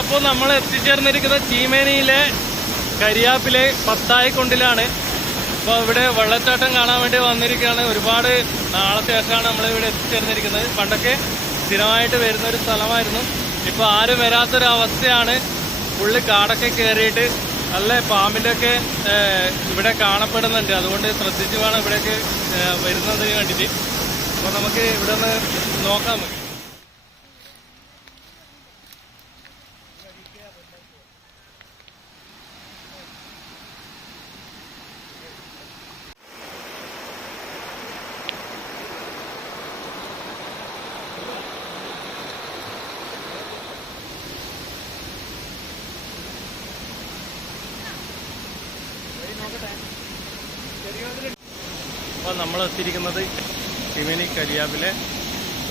അപ്പോൾ നമ്മൾ എത്തിച്ചേർന്നിരിക്കുന്നത് ചീമേനിയിലെ കരിയാപ്പിലെ പത്തായിക്കുണ്ടിലാണ്. അപ്പോൾ ഇവിടെ വെള്ളച്ചാട്ടം കാണാൻ വേണ്ടി വന്നിരിക്കുകയാണ്. ഒരുപാട് നാളത്തെ ശേഷമാണ് നമ്മളിവിടെ എത്തിച്ചേർന്നിരിക്കുന്നത്. പണ്ടൊക്കെ സ്ഥിരമായിട്ട് വരുന്നൊരു സ്ഥലമായിരുന്നു. ഇപ്പോൾ ആരും വരാത്തൊരവസ്ഥയാണ്. ഫുള്ള് കാടൊക്കെ കയറിയിട്ട് നല്ല പാമ്പിൻ്റെ ഒക്കെ ഇവിടെ കാണപ്പെടുന്നുണ്ട്. അതുകൊണ്ട് ശ്രദ്ധിച്ച് വേണം ഇവിടേക്ക് വരുന്നതിന് വേണ്ടിയിട്ട്. അപ്പോൾ നമുക്ക് ഇവിടെ ഒന്ന് നോക്കാം. അപ്പോൾ നമ്മൾ എത്തിയിരിക്കുന്നത് ചീമേനി കരിയാപ്പിലെ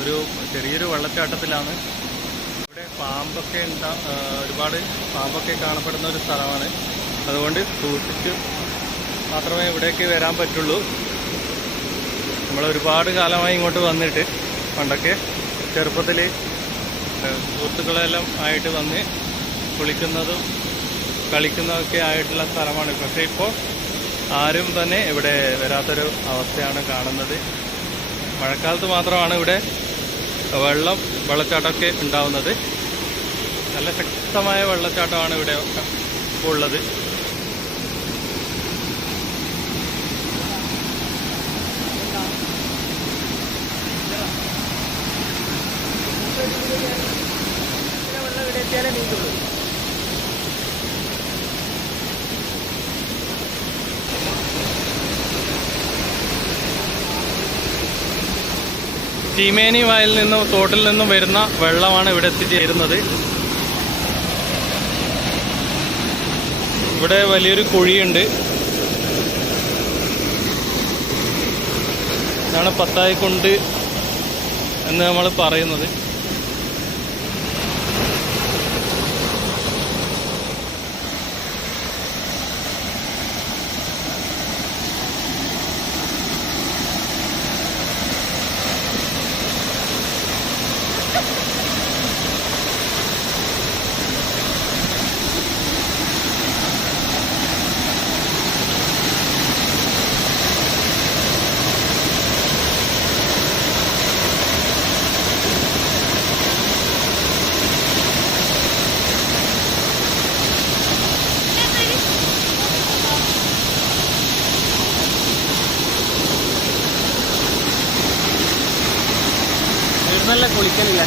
ഒരു ചെറിയൊരു വെള്ളച്ചാട്ടത്തിലാണ്. ഇവിടെ പാമ്പൊക്കെ ഒരുപാട് പാമ്പൊക്കെ കാണപ്പെടുന്ന ഒരു സ്ഥലമാണ്. അതുകൊണ്ട് സൂക്ഷിച്ച് മാത്രമേ ഇവിടേക്ക് വരാൻ പറ്റുള്ളൂ. നമ്മൾ ഒരുപാട് കാലമായി ഇങ്ങോട്ട് വന്നിട്ട്, പണ്ടൊക്കെ ചെറുപ്പത്തിൽ സുഹൃത്തുക്കളെല്ലാം ആയിട്ട് വന്ന് കുളിക്കുന്നതും കളിക്കുന്നതൊക്കെ ആയിട്ടുള്ള സ്ഥലമാണ്. പക്ഷേ ഇപ്പോൾ ആരും തന്നെ ഇവിടെ വരാത്തൊരു അവസ്ഥയാണ് കാണുന്നത്. മഴക്കാലത്ത് മാത്രമാണ് ഇവിടെ വെള്ളച്ചാട്ടമൊക്കെ ഉണ്ടാവുന്നത്. നല്ല ശക്തമായ വെള്ളച്ചാട്ടമാണ് ഇവിടെ ഇപ്പോൾ ഉള്ളത്. ചീമേനി വയലിൽ നിന്നും തോട്ടിൽ നിന്നും വരുന്ന വെള്ളമാണ് ഇവിടെ എത്തിച്ചേരുന്നത്. ഇവിടെ വലിയൊരു കുഴിയുണ്ട്. ഇതാണ് പത്തായിക്കുണ്ട് എന്ന് നമ്മൾ പറയുന്നത്. നല്ല കുളിക്കലില്ല.